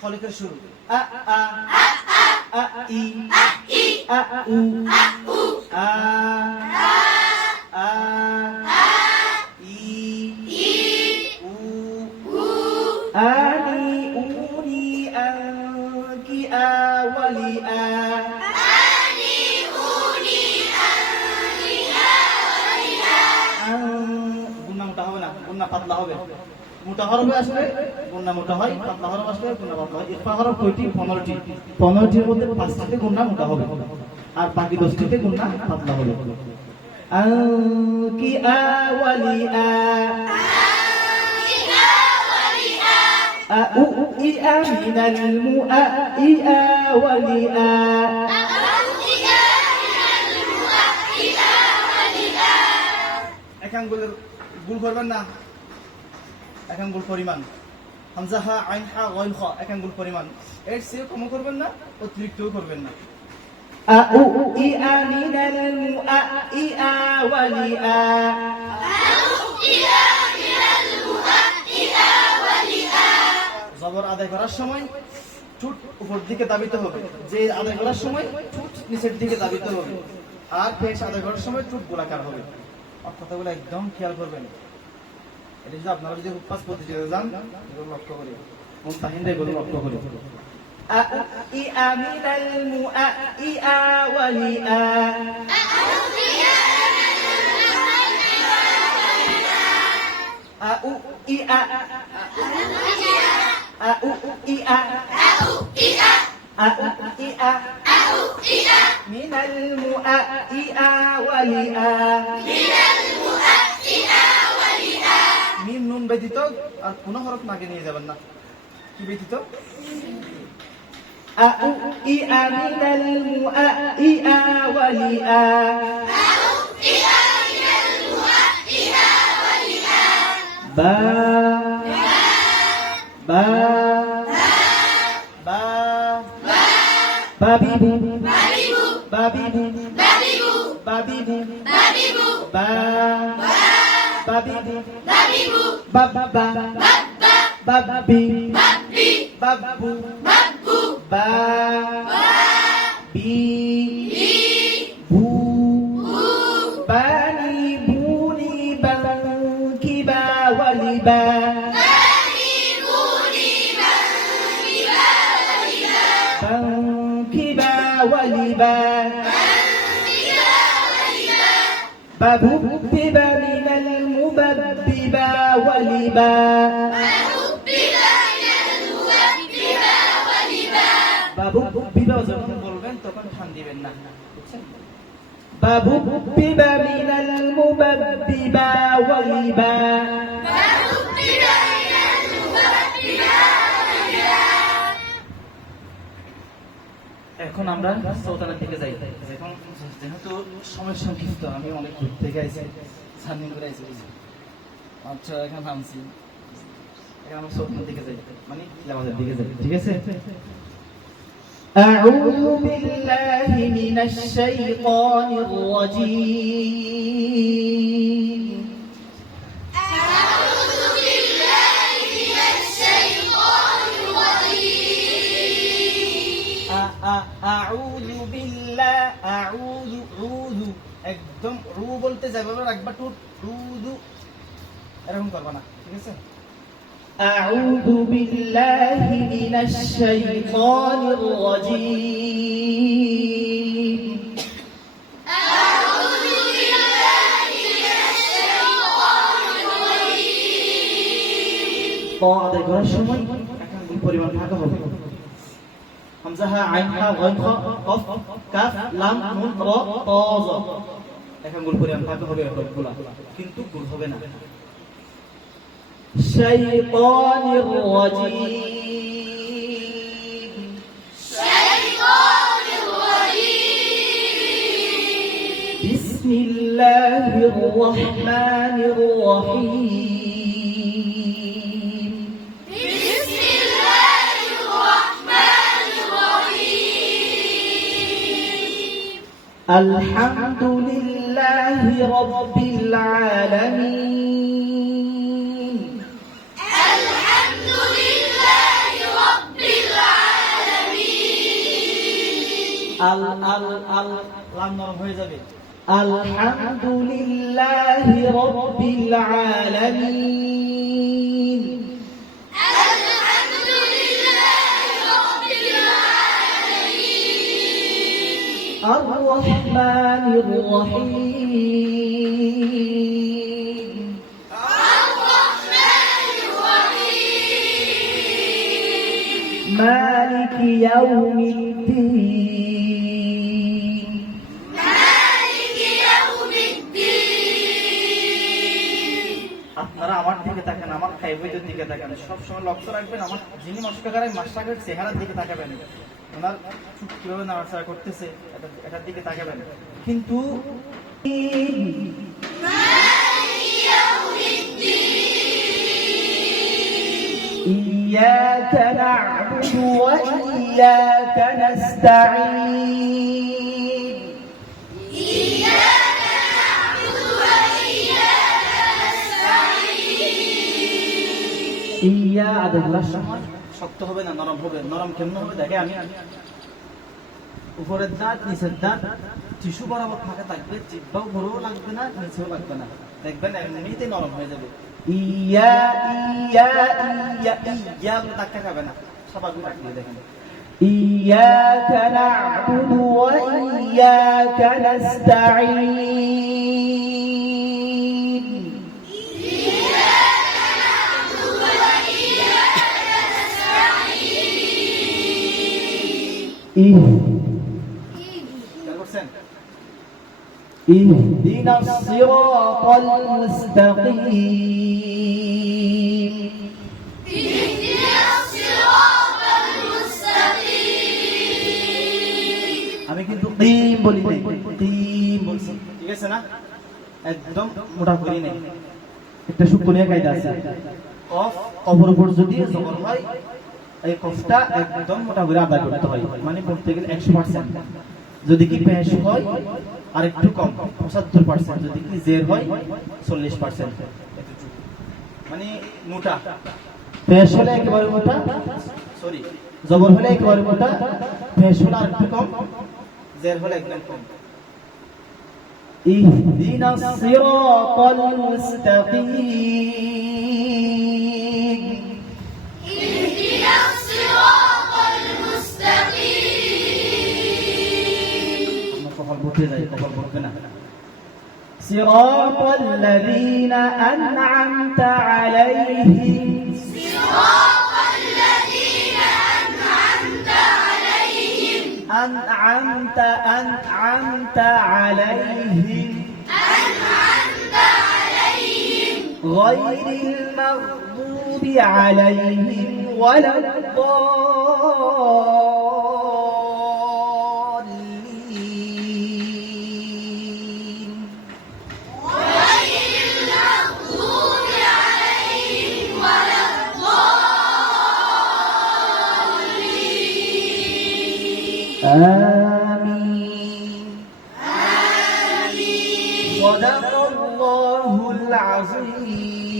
খলিকের শুরু ই উ আ ই উ আনি উনি আনকি আওয়ালি গুন্না মোটা হবে না, গুন্না পাতলা হবে। মোটা হরফে আসলে গুন্না মোটা হয়, পাতলা হরফ আসলে গুন্না পাতলা হয়। ইখফা হরফ কয়টি? 15টি। 15টির মধ্যে 5টিতে গুন্না মোটা হবে আর বাকি 10টিতে গুন্না পাতলা হবে। আনকি আওয়ালি উ ই মিনাল মুআ ই আওয়ালি এক আঙ্গুলের গুল করবেন না, এক আঙ্গুল পরিমাণ। হামজা হা আইন হা গইন খ এক আঙ্গুল পরিমাণ। এর চেয়ে কম করবেন না, অতিরিক্তও করবেন না। উ ই মিনাল মুআ ই আওয়ালি জবর আদায় করার সময় ঠোঁট উপর দিকে দাবিত হবে, যে আদায় করার সময় ঠোঁট নিচের দিকে দাবিত হবে, আর পেশ আদায় করার সময় ঠোঁট গোলাকার হবে। কথাগুলো একদম খেয়াল করবেন। এটা যদি আপনারা যদি উপাস প্রতিযোগিতা যান, এগুলো লক্ষ্য করে মুস্তাহিনরা এগুলো লক্ষ্য করে। ই মিনাল মুআ ই আওয়ালি উ ই মিনাল মুআ ই আওয়ালি মিম নুন ব্যতীত আর কোনো হরফ নাকে নিয়ে যাবেন না। কি ব্যতীত? ই মিনাল মুআ ই আওয়ালি বা বা বা বাবিবু বাবিবু বাবিবু বা বাবিবু বাব্বা বাব্বি বাব্বু বা বি বু বানি বুনি বাঙ্কি বাওয়ালি বা বাঙ্কি বাওয়ালি বা বাবুব্বিবা মিনাল মুবাব্বিবা ওয়ালিবা বাবুব্বিবা যখন বলবেন তখন ঠান দিবেন না, বুঝছেন? বাবুব্বিবা মিনাল মুবাব্বিবা ওয়ালিবা এখন আমরা সৌতানের দিকে যাই। এখন যেহেতু সময় সংক্ষিপ্ত, আমি অনেক দূর থেকে আইছি, জার্নি করে আইছি, আচ্ছা এখন নামছি, এখন আমরা সৌতানের দিকে যাই, মানে তিলাওয়াতের দিকে যাই। ঠিক আছে? আউযু বিল্লাহি মিনাশ শাইতানির রাজীম। আউযু বিল্লাহ আউযু উযু একদম রু বলতে যেভাবে রাখবা ঠোঁট উযু এরকম করবা না। ঠিক আছে? আউযু বিল্লাহি মিনাশ শাইতানির রাজীম। আউযু বিল্লাহি মিনাশ শাইতানির রাজীম। তো আদায় করার সময় এখন পরিমাণ থাকা হবে। হামজা হা আইন হা গইন খ কফ কাফ লাম নুন র ত জ এক আঙ্গুল পরিমাণ থাকতে হবে সবগুলা, কিন্তু গুল হবে না। শাইতানির রাজীম শাইতানির রাজীম বিসমিল্লাহির রহমানির রহিম الحمد لله رب العالمين আল আল আল লাম নরম হয়ে যাবে আলহামদুলিল্লাহি রাব্বিল আলামিন الرحمن الرحيم مالك يوم الدين আপনারা আমার দিকে তাকান আমার খাইবইদের দিকে তাকান সব সময় লক্ষ্য রাখবেন আমার যিনি মস্কারের মাস্টারের চেহারার দিকে তাকাবেন ওনার চুপ কিভাবে নাড়াচাড়া করতেছে এটার দিকে তাকাবেন কিন্তু إياك نعبد وإياك نستعين ইয়া আদেগুলার সময় শক্ত হবে না নরম হবে নরম কেমন হবে দেখে আমি উপরের দাঁত নিচের দাঁত টিস্যু বরাবর ফাঁকা থাকবে জিহ্বাও বড়ও লাগবে না নিচেও লাগবে না দেখবেন এমনিতেই নরম হয়ে যাবে ইয়া ইয়া ইয়া ইয়া ধাক্কা খাবে না স্বাভাবিক রাখলে দেখেন إياك نعبد وإياك نستعين اهدنا الصراط المستقيم আমি কিন্তু কিম বলি নাই কিম বলছি ঠিক আছে না একদম মোটা করি নাই একটা সুকুনিয়া কায়দা আছে কফ কফের উপর যদি জবর হয় এই কফটা একদম মোটা করে আদায় করতে হয় মানে পড়তে গেলে 100% যদি কি পেশ হয় আর একটু কম 75% যদি কি জের হয় 40% মানে মোটা পেশ হলে একেবারে মোটা সরি জবর হলে একেবারে মোটা পেশ হলে আর একটু কম জের হলে একদম কম اهدنا الصراط المستقيم اهدنا الصراط المستقيم কপাল বলতে যাই কপাল বলবে না صراط الذين أنعمت عليهم صراط الذين أنعمت عليهم أنعمت عليهم غير المغضوب عليهم ولا الضالين غير المغضوب عليهم ولا الضالين آمين صدق الله العظيم